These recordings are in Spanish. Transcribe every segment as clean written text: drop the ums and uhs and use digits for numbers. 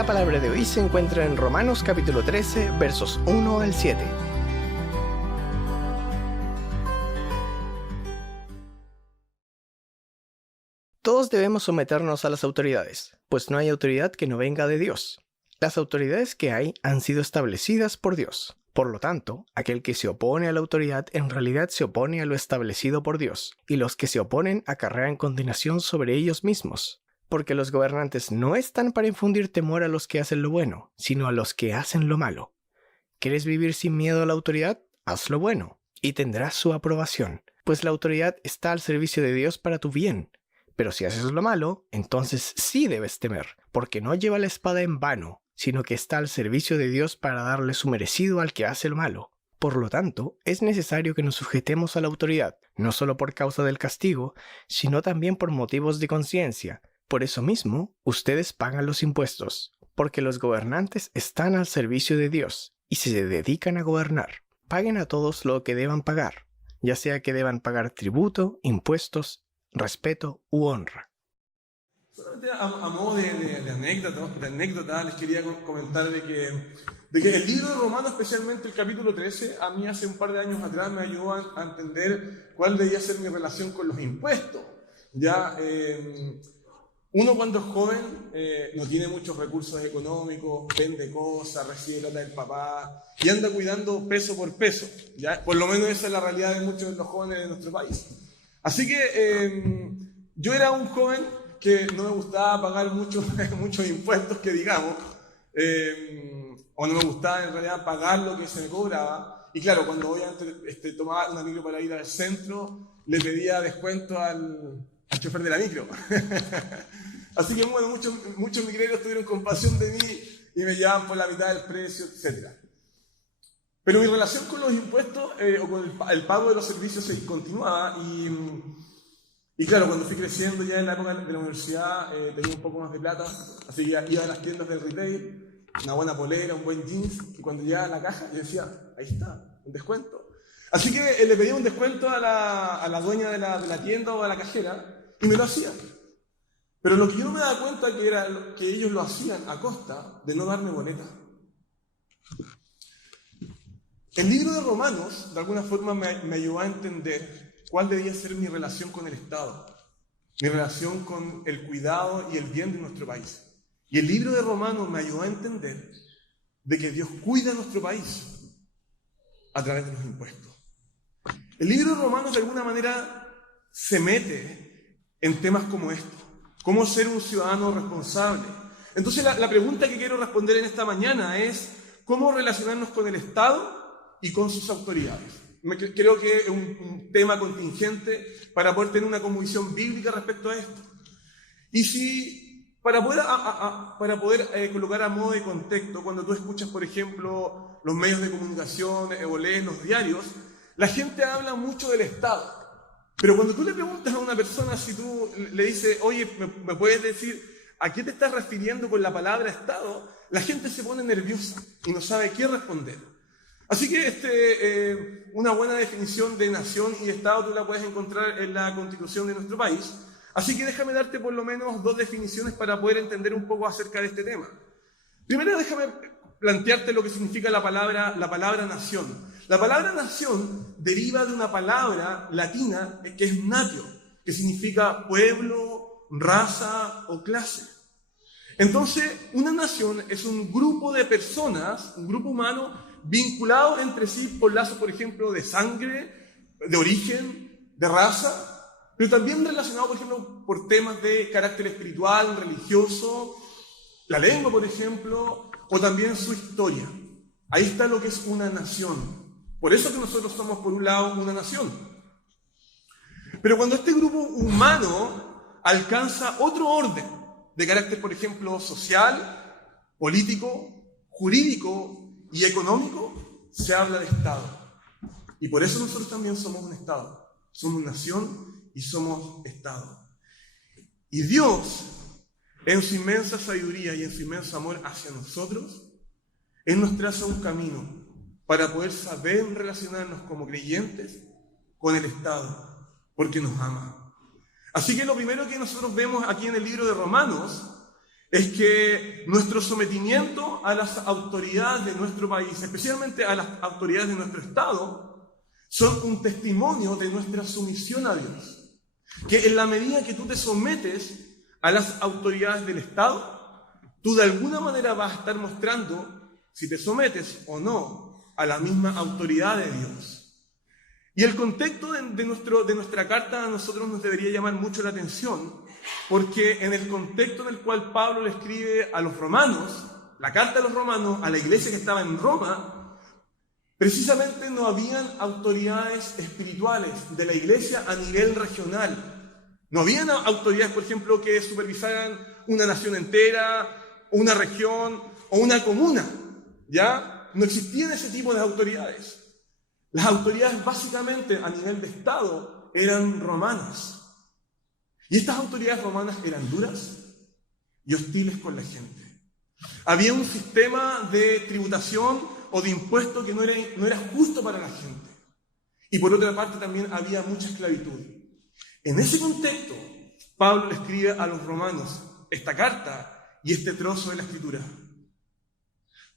La palabra de hoy se encuentra en Romanos capítulo 13, versos 1 al 7. Todos debemos someternos a las autoridades, pues no hay autoridad que no venga de Dios. Las autoridades que hay han sido establecidas por Dios. Por lo tanto, aquel que se opone a la autoridad en realidad se opone a lo establecido por Dios, y los que se oponen acarrean condenación sobre ellos mismos. Porque los gobernantes no están para infundir temor a los que hacen lo bueno, sino a los que hacen lo malo. ¿Quieres vivir sin miedo a la autoridad? Haz lo bueno, y tendrás su aprobación, pues la autoridad está al servicio de Dios para tu bien. Pero si haces lo malo, entonces sí debes temer, porque no lleva la espada en vano, sino que está al servicio de Dios para darle su merecido al que hace lo malo. Por lo tanto, es necesario que nos sujetemos a la autoridad, no solo por causa del castigo, sino también por motivos de conciencia. Por eso mismo, ustedes pagan los impuestos, porque los gobernantes están al servicio de Dios y se dedican a gobernar. Paguen a todos lo que deban pagar, ya sea que deban pagar tributo, impuestos, respeto u honra. Solamente a modo de anécdota, les quería comentar de que el libro de Romanos, especialmente el capítulo 13, a mí hace un par de años atrás me ayudó a entender cuál debía ser mi relación con los impuestos. Uno cuando es joven no tiene muchos recursos económicos, vende cosas, recibe plata del papá y anda cuidando peso por peso. ¿Ya? Por lo menos esa es la realidad de muchos de los jóvenes de nuestro país. Así que yo era un joven que no me gustaba pagar muchos impuestos, que digamos, o no me gustaba en realidad pagar lo que se me cobraba. Y claro, cuando obviamente tomaba una micro para ir al centro, le pedía descuento al chofer de la micro. Así que bueno, muchos micreros tuvieron compasión de mí y me llevaban por la mitad del precio, etc. Pero mi relación con los impuestos o con el pago de los servicios se continuaba y claro, cuando fui creciendo ya en la época de la universidad tenía un poco más de plata, así que iba a las tiendas del retail, una buena polera, un buen jeans, y cuando llegaba a la caja yo decía, ahí está, un descuento. Así que le pedía un descuento a la dueña de la tienda o a la cajera y me lo hacían. Pero lo que yo no me daba cuenta que era que ellos lo hacían a costa de no darme boleta. El libro de Romanos, de alguna forma, me ayudó a entender cuál debía ser mi relación con el Estado, mi relación con el cuidado y el bien de nuestro país. Y el libro de Romanos me ayudó a entender de que Dios cuida nuestro país a través de los impuestos. El libro de Romanos, de alguna manera, se mete en temas como estos. ¿Cómo ser un ciudadano responsable? Entonces, la pregunta que quiero responder en esta mañana es ¿cómo relacionarnos con el Estado y con sus autoridades? Creo que es un tema contingente para poder tener una convicción bíblica respecto a esto. Y si, para poder colocar a modo de contexto, cuando tú escuchas, por ejemplo, los medios de comunicación o lees los diarios, la gente habla mucho del Estado. Pero cuando tú le preguntas a una persona, si tú le dices, oye, ¿me puedes decir a qué te estás refiriendo con la palabra Estado? La gente se pone nerviosa y no sabe qué responder. Así que una buena definición de nación y Estado tú la puedes encontrar en la Constitución de nuestro país. Así que déjame darte por lo menos dos definiciones para poder entender un poco acerca de este tema. Primero, déjame plantearte lo que significa la palabra nación. La palabra nación deriva de una palabra latina que es natio, que significa pueblo, raza o clase. Entonces, una nación es un grupo de personas, un grupo humano, vinculados entre sí por lazos, por ejemplo, de sangre, de origen, de raza, pero también relacionados, por ejemplo, por temas de carácter espiritual, religioso, la lengua, por ejemplo, o también su historia. Ahí está lo que es una nación. Por eso que nosotros somos, por un lado, una nación. Pero cuando este grupo humano alcanza otro orden, de carácter, por ejemplo, social, político, jurídico y económico, se habla de Estado. Y por eso nosotros también somos un Estado. Somos nación y somos Estado. Y Dios, en su inmensa sabiduría y en su inmenso amor hacia nosotros, Él nos traza un camino para poder saber relacionarnos como creyentes con el Estado, porque nos ama. Así que lo primero que nosotros vemos aquí en el libro de Romanos es que nuestro sometimiento a las autoridades de nuestro país, especialmente a las autoridades de nuestro Estado, son un testimonio de nuestra sumisión a Dios. Que en la medida que tú te sometes a las autoridades del Estado, tú de alguna manera vas a estar mostrando si te sometes o no a la misma autoridad de Dios. Y el contexto de nuestra carta a nosotros nos debería llamar mucho la atención, porque en el contexto en el cual Pablo le escribe a los romanos, la carta a los romanos, a la iglesia que estaba en Roma, precisamente no habían autoridades espirituales de la iglesia a nivel regional. No habían autoridades, por ejemplo, que supervisaran una nación entera, una región o una comuna, ¿ya? No existían ese tipo de autoridades. Las autoridades básicamente a nivel de Estado eran romanas. Y estas autoridades romanas eran duras y hostiles con la gente. Había un sistema de tributación o de impuestos que no era justo para la gente. Y por otra parte también había mucha esclavitud. En ese contexto, Pablo le escribe a los romanos esta carta y este trozo de la Escritura.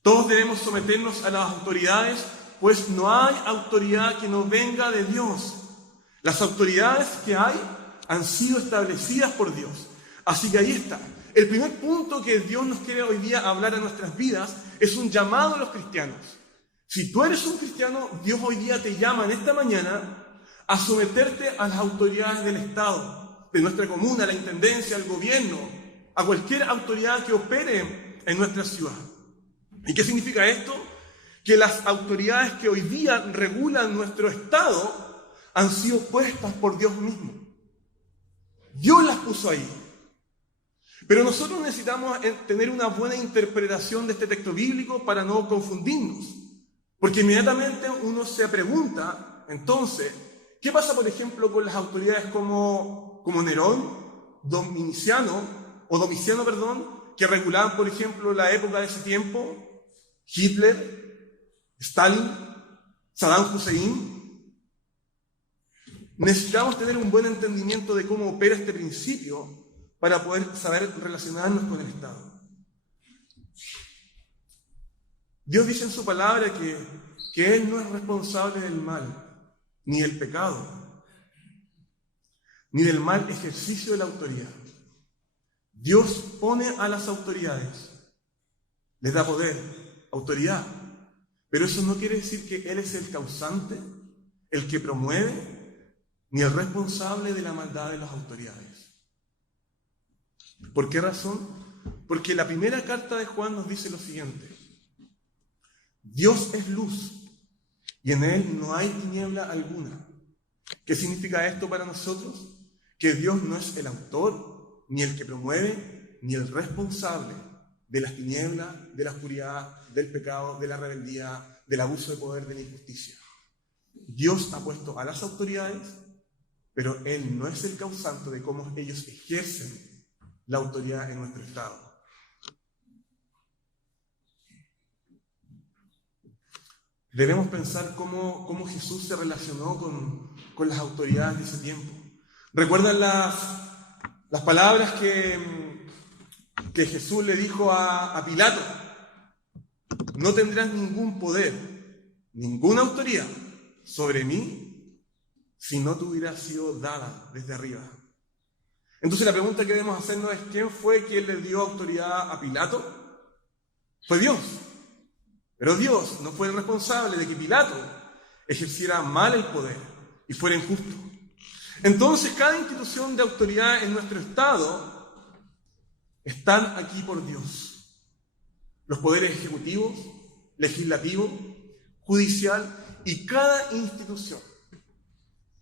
Todos debemos someternos a las autoridades, pues no hay autoridad que no venga de Dios. Las autoridades que hay han sido establecidas por Dios. Así que ahí está. El primer punto que Dios nos quiere hoy día hablar a nuestras vidas es un llamado a los cristianos. Si tú eres un cristiano, Dios hoy día te llama en esta mañana a someterte a las autoridades del Estado, de nuestra comuna, la intendencia, el gobierno, a cualquier autoridad que opere en nuestra ciudad. ¿Y qué significa esto? Que las autoridades que hoy día regulan nuestro Estado han sido puestas por Dios mismo. Dios las puso ahí. Pero nosotros necesitamos tener una buena interpretación de este texto bíblico para no confundirnos. Porque inmediatamente uno se pregunta, entonces, ¿qué pasa, por ejemplo, con las autoridades como Nerón, Domiciano, que regulaban, por ejemplo, la época de ese tiempo? Hitler, Stalin, Saddam Hussein. Necesitamos tener un buen entendimiento de cómo opera este principio para poder saber relacionarnos con el Estado. Dios dice en su palabra que Él no es responsable del mal, ni del pecado, ni del mal ejercicio de la autoridad. Dios pone a las autoridades, les da poder, autoridad, pero eso no quiere decir que Él es el causante, el que promueve, ni el responsable de la maldad de las autoridades. ¿Por qué razón? Porque la primera carta de Juan nos dice lo siguiente: Dios es luz y en Él no hay tiniebla alguna. ¿Qué significa esto para nosotros? Que Dios no es el autor, ni el que promueve, ni el responsable de las tinieblas, de la oscuridad, del pecado, de la rebeldía, del abuso de poder, de la injusticia. Dios ha puesto a las autoridades, pero Él no es el causante de cómo ellos ejercen la autoridad en nuestro Estado. Debemos pensar cómo Jesús se relacionó con las autoridades de ese tiempo. ¿Recuerdan las palabras que Jesús le dijo a Pilato? No tendrás ningún poder, ninguna autoridad sobre mí si no te hubiera sido dada desde arriba. Entonces la pregunta que debemos hacernos es: ¿quién fue quien le dio autoridad a Pilato? Fue Dios. Pero Dios no fue el responsable de que Pilato ejerciera mal el poder y fuera injusto. Entonces, cada institución de autoridad en nuestro Estado están aquí por Dios. Los poderes ejecutivos, legislativo, judicial y cada institución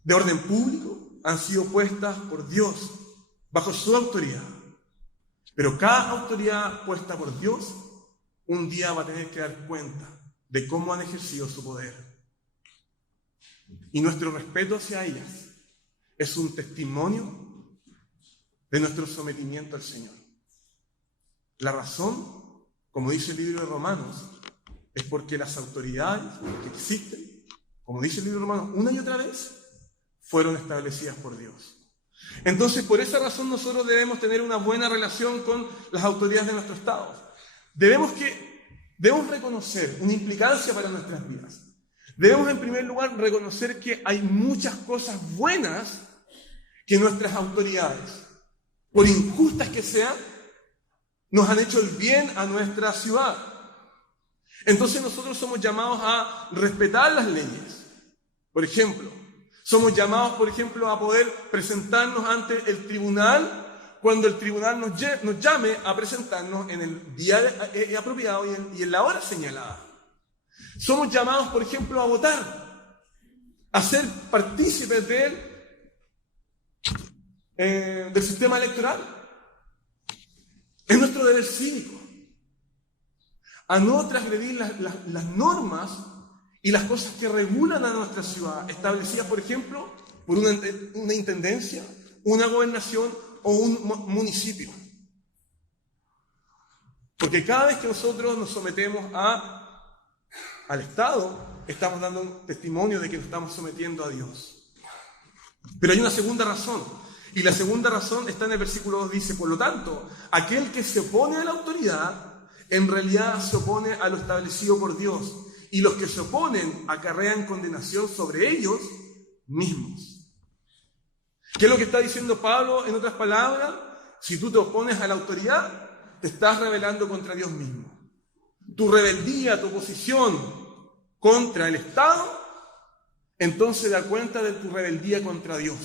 de orden público han sido puestas por Dios bajo su autoridad. Pero cada autoridad puesta por Dios un día va a tener que dar cuenta de cómo han ejercido su poder. Y nuestro respeto hacia ellas es un testimonio de nuestro sometimiento al Señor. La razón, como dice el libro de Romanos, es porque las autoridades que existen, como dice el libro de Romanos una y otra vez, fueron establecidas por Dios. Entonces, por esa razón nosotros debemos tener una buena relación con las autoridades de nuestro Estado. Debemos reconocer una implicancia para nuestras vidas. Debemos, en primer lugar, reconocer que hay muchas cosas buenas que nuestras autoridades, por injustas que sean, nos han hecho el bien a nuestra ciudad. Entonces nosotros somos llamados a respetar las leyes. Por ejemplo, somos llamados, por ejemplo, a poder presentarnos ante el tribunal cuando el tribunal nos llame a presentarnos en el día apropiado y en la hora señalada. Somos llamados, por ejemplo, a votar, a ser partícipes del sistema electoral. Es nuestro deber cívico, a no transgredir las normas y las cosas que regulan a nuestra ciudad, establecidas, por ejemplo, por una intendencia, una gobernación o un municipio. Porque cada vez que nosotros nos sometemos al Estado, estamos dando un testimonio de que nos estamos sometiendo a Dios. Pero hay una segunda razón, y la segunda razón está en el versículo 2, dice: por lo tanto, aquel que se opone a la autoridad, en realidad se opone a lo establecido por Dios, y los que se oponen acarrean condenación sobre ellos mismos. ¿Qué es lo que está diciendo Pablo? En otras palabras, si tú te opones a la autoridad, te estás rebelando contra Dios mismo. Tu rebeldía, tu oposición contra el Estado, entonces da cuenta de tu rebeldía contra Dios.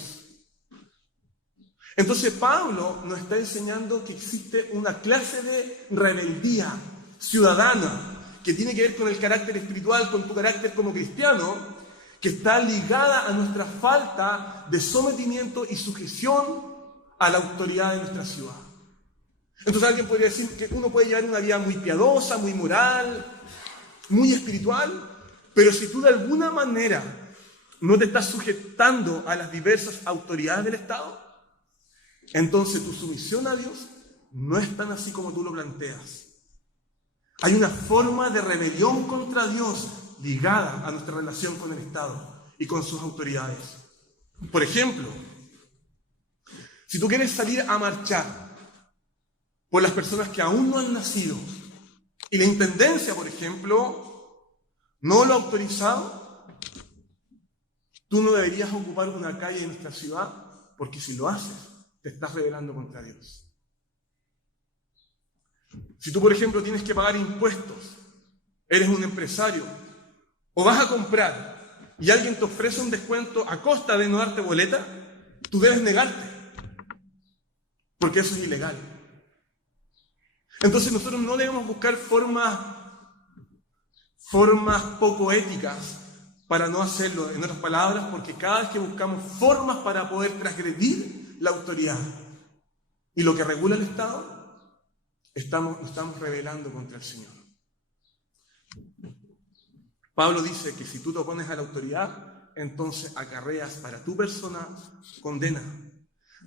Entonces Pablo nos está enseñando que existe una clase de rebeldía ciudadana que tiene que ver con el carácter espiritual, con tu carácter como cristiano, que está ligada a nuestra falta de sometimiento y sujeción a la autoridad de nuestra ciudad. Entonces alguien podría decir que uno puede llevar una vida muy piadosa, muy moral, muy espiritual, pero si tú de alguna manera no te estás sujetando a las diversas autoridades del Estado, entonces tu sumisión a Dios no es tan así como tú lo planteas. Hay una forma de rebelión contra Dios ligada a nuestra relación con el Estado y con sus autoridades. Por ejemplo, si tú quieres salir a marchar por las personas que aún no han nacido y la intendencia, por ejemplo, no lo ha autorizado, tú no deberías ocupar una calle en nuestra ciudad, porque si lo haces, te estás rebelando contra Dios. Si tú, por ejemplo, tienes que pagar impuestos, eres un empresario, o vas a comprar y alguien te ofrece un descuento a costa de no darte boleta, tú debes negarte, porque eso es ilegal. Entonces nosotros no debemos buscar formas poco éticas para no hacerlo, en otras palabras, porque cada vez que buscamos formas para poder transgredir la autoridad y lo que regula el Estado, nos estamos rebelando contra el Señor. Pablo dice que si tú te opones a la autoridad, entonces acarreas para tu persona condena.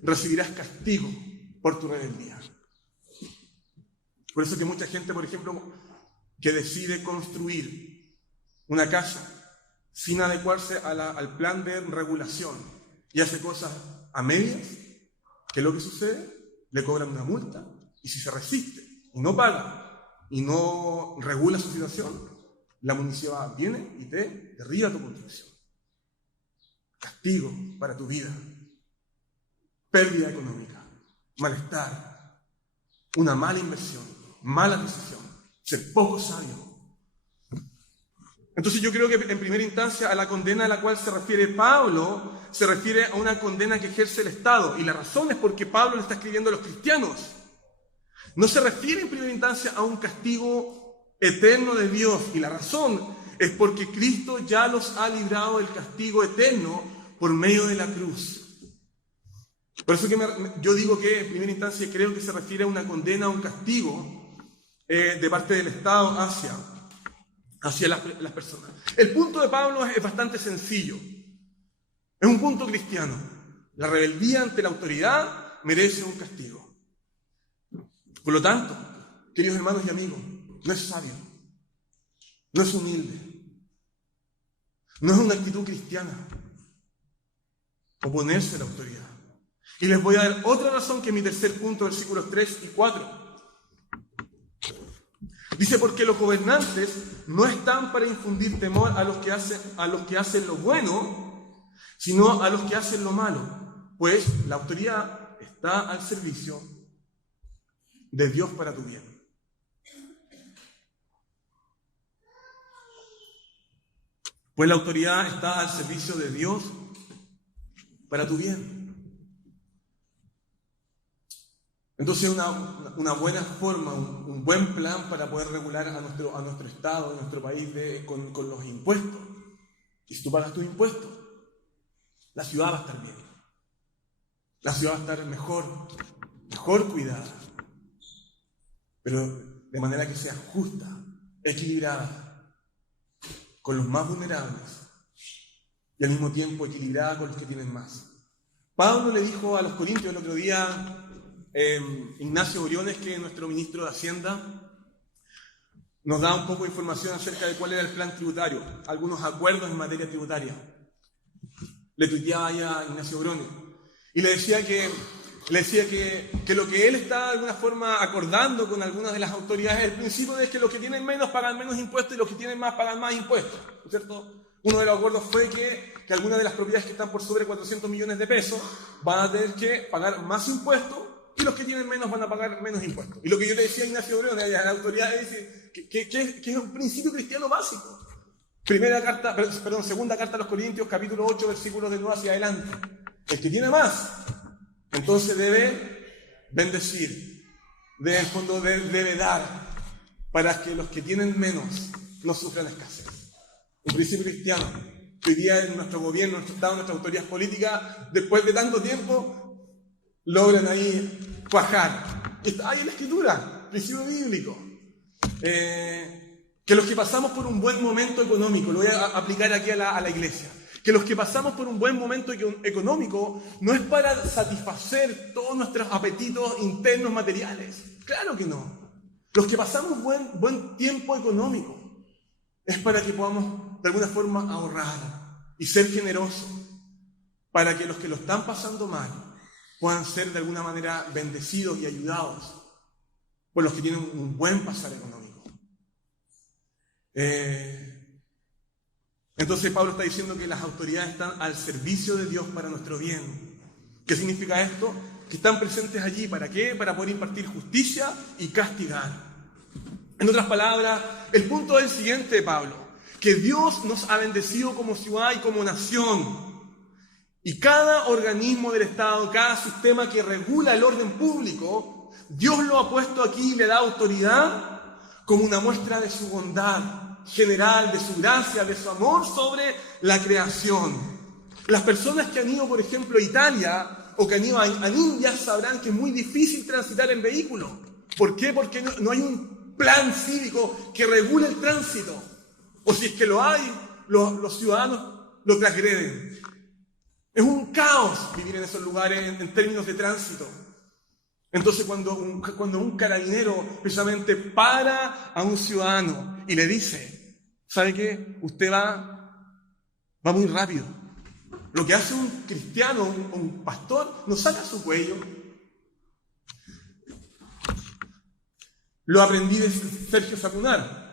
Recibirás castigo por tu rebeldía. Por eso que mucha gente, por ejemplo, que decide construir una casa sin adecuarse al plan de regulación y hace cosas a medias, ¿qué es lo que sucede? Le cobran una multa, y si se resiste y no paga y no regula su situación, la municipalidad viene y te derriba tu construcción. Castigo para tu vida, pérdida económica, malestar, una mala inversión, mala decisión, ser poco sabio. Entonces yo creo que en primera instancia a la condena a la cual se refiere Pablo, se refiere a una condena que ejerce el Estado. Y la razón es porque Pablo le está escribiendo a los cristianos. No se refiere en primera instancia a un castigo eterno de Dios. Y la razón es porque Cristo ya los ha librado del castigo eterno por medio de la cruz. Por eso que yo digo que en primera instancia creo que se refiere a una condena, a un castigo de parte del Estado hacia las personas. El punto de Pablo es bastante sencillo. Es un punto cristiano. La rebeldía ante la autoridad merece un castigo. Por lo tanto, queridos hermanos y amigos, no es sabio, no es humilde, no es una actitud cristiana oponerse a la autoridad. Y les voy a dar otra razón, que es mi tercer punto, versículos 3 y 4. Dice, porque los gobernantes no están para infundir temor a los que hacen lo bueno, sino a los que hacen lo malo. Pues la autoridad está al servicio de Dios para tu bien. Pues la autoridad está al servicio de Dios para tu bien. Entonces una buena forma, un buen plan para poder regular a nuestro Estado, a nuestro país con los impuestos. Y si tú pagas tus impuestos, la ciudad va a estar bien. La ciudad va a estar mejor cuidada. Pero de manera que sea justa, equilibrada, con los más vulnerables y al mismo tiempo equilibrada con los que tienen más. Pablo le dijo a los corintios el otro día, Ignacio Briones, que es nuestro ministro de Hacienda, nos da un poco de información acerca de cuál era el plan tributario, algunos acuerdos en materia tributaria. Le tuiteaba ya a Ignacio Briones y le decía que lo que él está de alguna forma acordando con algunas de las autoridades, el principio es que los que tienen menos pagan menos impuestos y los que tienen más pagan más impuestos, ¿no es cierto? Uno de los acuerdos fue que algunas de las propiedades que están por sobre 400 millones de pesos van a tener que pagar más impuestos y los que tienen menos van a pagar menos impuestos. Y lo que yo le decía a Ignacio Briones, a la autoridad, es que es un principio cristiano básico. Segunda carta a los Corintios, capítulo 8, versículos del 9 hacia adelante. El que tiene más, entonces debe bendecir, debe dar, para que los que tienen menos no sufran escasez. Un principio cristiano que hoy día en nuestro gobierno, nuestro Estado, nuestras autoridades políticas, después de tanto tiempo, logran ahí cuajar. Está ahí en la Escritura, principio bíblico. Que los que pasamos por un buen momento económico, lo voy a aplicar aquí a la iglesia, que los que pasamos por un buen momento económico no es para satisfacer todos nuestros apetitos internos materiales. Claro que no. Los que pasamos buen tiempo económico es para que podamos de alguna forma ahorrar y ser generosos, para que los que lo están pasando mal puedan ser de alguna manera bendecidos y ayudados por los que tienen un buen pasar económico. Entonces Pablo está diciendo que las autoridades están al servicio de Dios para nuestro bien. ¿Qué significa esto? Que están presentes allí, ¿para qué? Para poder impartir justicia y castigar. En otras palabras, el punto es el siguiente, Pablo, que Dios nos ha bendecido como ciudad y como nación. Y cada organismo del Estado, cada sistema que regula el orden público, Dios lo ha puesto aquí y le da autoridad como una muestra de su bondad general, de su gracia, de su amor sobre la creación. Las personas que han ido, por ejemplo, a Italia o que han ido a India sabrán que es muy difícil transitar en vehículo. ¿Por qué? Porque no hay un plan cívico que regule el tránsito. O si es que lo hay, los ciudadanos lo transgreden. Es un caos vivir en esos lugares en términos de tránsito. Entonces cuando un carabinero precisamente para a un ciudadano y le dice, ¿sabe qué? Usted va muy rápido. Lo que hace un cristiano, un pastor, no saca su cuello. Lo aprendí de Sergio Sacunar.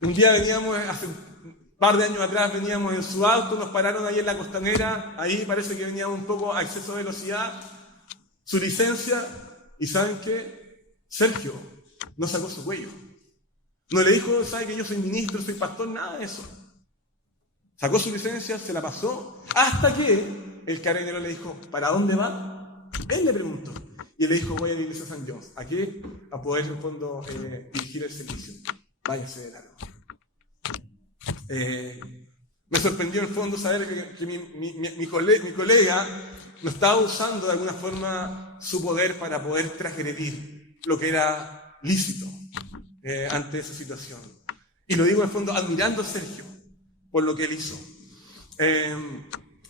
Un día hace un par de años atrás, veníamos en su auto, nos pararon ahí en la Costanera, ahí parece que veníamos un poco a exceso de velocidad, su licencia, y ¿saben qué? Sergio no sacó su cuello. No le dijo, ¿sabe que yo soy ministro, soy pastor? Nada de eso. Sacó su licencia, se la pasó, hasta que el carabinero le dijo, ¿para dónde va? Él le preguntó. Y él le dijo, voy a la iglesia de San Jones. ¿A qué? A poder, en el fondo, dirigir el servicio. Váyase de largo. Me sorprendió, en el fondo, saber que mi colega no estaba usando de alguna forma su poder para poder transgredir lo que era lícito ante esa situación. Y lo digo, en el fondo, admirando a Sergio por lo que él hizo.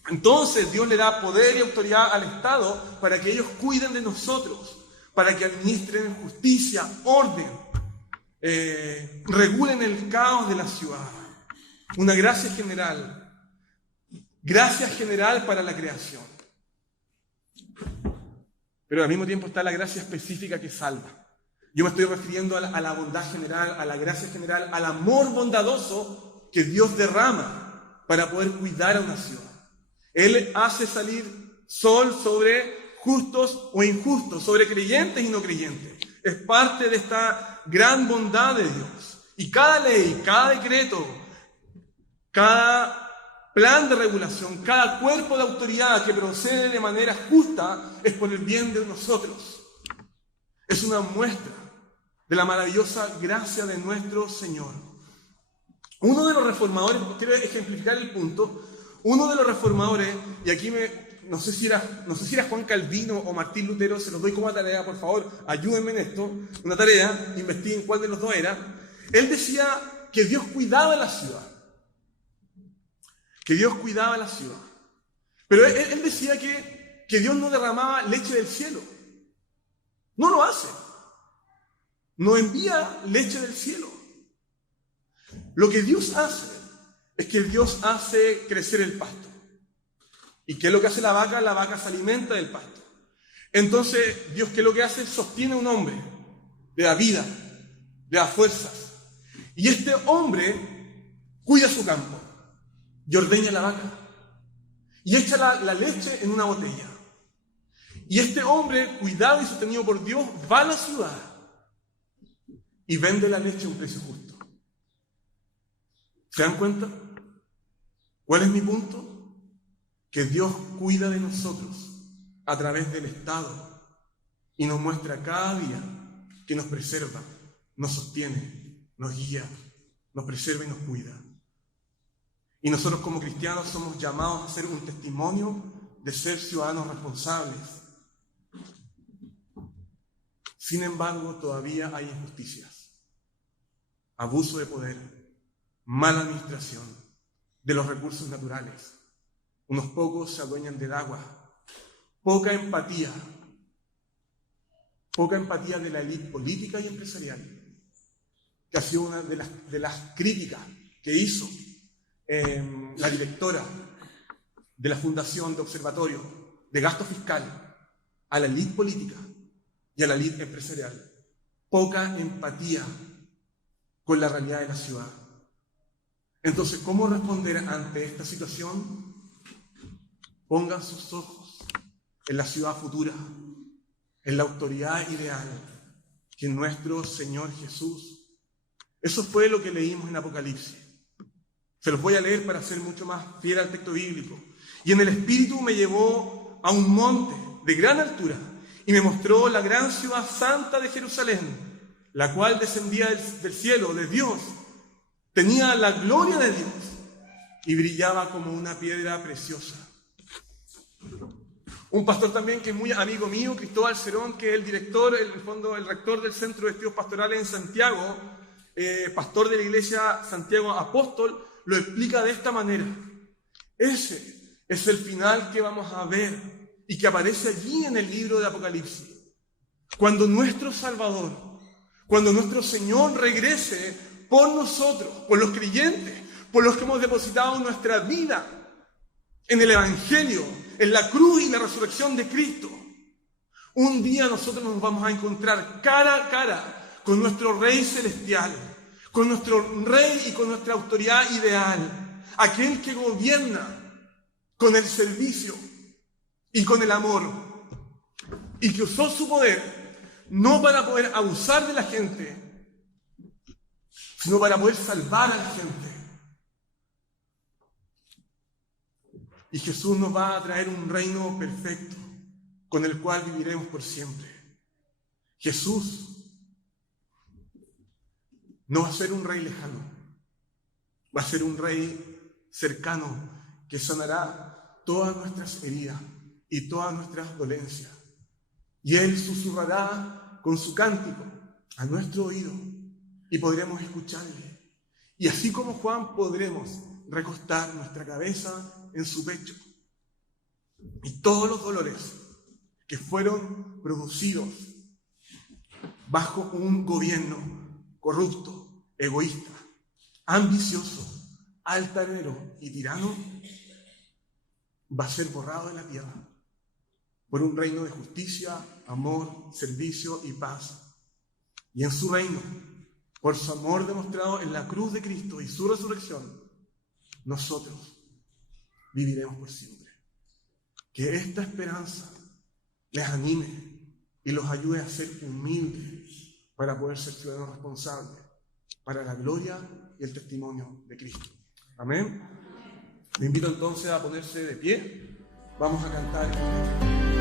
Entonces Dios le da poder y autoridad al Estado para que ellos cuiden de nosotros, para que administren justicia, orden, regulen el caos de la ciudad. Una gracia general para la creación. pero al mismo tiempo está la gracia específica que salva. Yo me estoy refiriendo a la bondad general, a la gracia general, al amor bondadoso que Dios derrama para poder cuidar a una ciudad. Él hace salir sol sobre justos o injustos, sobre creyentes y no creyentes. Es parte de esta gran bondad de Dios. Y cada ley, cada decreto, cada plan de regulación, cada cuerpo de autoridad que procede de manera justa es por el bien de nosotros. Es una muestra de la maravillosa gracia de nuestro Señor. Uno de los reformadores, quiero ejemplificar el punto, uno de los reformadores, y aquí no sé si era Juan Calvino o Martín Lutero, se los doy como tarea, por favor, ayúdenme en esto, una tarea, investiguen cuál de los dos era. Él decía que Dios cuidaba la ciudad. Que Dios cuidaba la ciudad. Pero él decía que Dios no derramaba leche del cielo. No lo hace. No envía leche del cielo. Lo que Dios hace es que Dios hace crecer el pasto. ¿Y qué es lo que hace la vaca? La vaca se alimenta del pasto. Entonces, Dios, ¿qué es lo que hace? Sostiene a un hombre, le da vida, le da fuerzas. Y este hombre cuida su campo y ordeña la vaca. Y echa la leche en una botella. Y este hombre, cuidado y sostenido por Dios, va a la ciudad y vende la leche a un precio justo. ¿Se dan cuenta? ¿Cuál es mi punto? Que Dios cuida de nosotros a través del Estado y nos muestra cada día que nos preserva, nos sostiene, nos guía, nos preserva y nos cuida. Y nosotros como cristianos somos llamados a ser un testimonio de ser ciudadanos responsables. Sin embargo, todavía hay injusticias, abuso de poder, mala administración de los recursos naturales. Unos pocos se adueñan del agua. Poca empatía de la élite política y empresarial, que ha sido una de las críticas que hizo la directora de la Fundación de Observatorio de Gasto Fiscal a la élite política y a la élite empresarial. Poca empatía con la realidad de la ciudad. Entonces, ¿cómo responder ante esta situación? Pongan sus ojos en la ciudad futura, en la autoridad ideal, que es nuestro Señor Jesús. Eso fue lo que leímos en Apocalipsis. Se los voy a leer para ser mucho más fiel al texto bíblico. Y en el Espíritu me llevó a un monte de gran altura y me mostró la gran ciudad santa de Jerusalén, la cual descendía del cielo, de Dios. Tenía la gloria de Dios y brillaba como una piedra preciosa. Un pastor también que es muy amigo mío, Cristóbal Cerón, que es el director, en el fondo el rector del Centro de Estudios Pastorales en Santiago, pastor de la Iglesia Santiago Apóstol, lo explica de esta manera. Ese es el final que vamos a ver y que aparece allí en el libro de Apocalipsis. Cuando nuestro Salvador, cuando nuestro Señor regrese por nosotros, por los creyentes, por los que hemos depositado nuestra vida en el Evangelio, en la cruz y la resurrección de Cristo. Un día nosotros nos vamos a encontrar cara a cara con nuestro Rey Celestial, con nuestro Rey y con nuestra autoridad ideal, aquel que gobierna con el servicio y con el amor, y que usó su poder no para poder abusar de la gente, sino para poder salvar a la gente. Y Jesús nos va a traer un reino perfecto, con el cual viviremos por siempre. Jesús no va a ser un rey lejano, va a ser un rey cercano que sanará todas nuestras heridas y todas nuestras dolencias. Y Él susurrará con su cántico a nuestro oído y podremos escucharle. Y así como Juan podremos recostar nuestra cabeza en su pecho. Y todos los dolores que fueron producidos bajo un gobierno corrupto, egoísta, ambicioso, altanero y tirano, va a ser borrado de la tierra. por un reino de justicia, amor, servicio y paz. Y en su reino, por su amor demostrado en la cruz de Cristo y su resurrección, nosotros viviremos por siempre. Que esta esperanza les anime y los ayude a ser humildes para poder ser ciudadanos responsables para la gloria y el testimonio de Cristo. Amén. Le invito entonces a ponerse de pie. Vamos a cantar.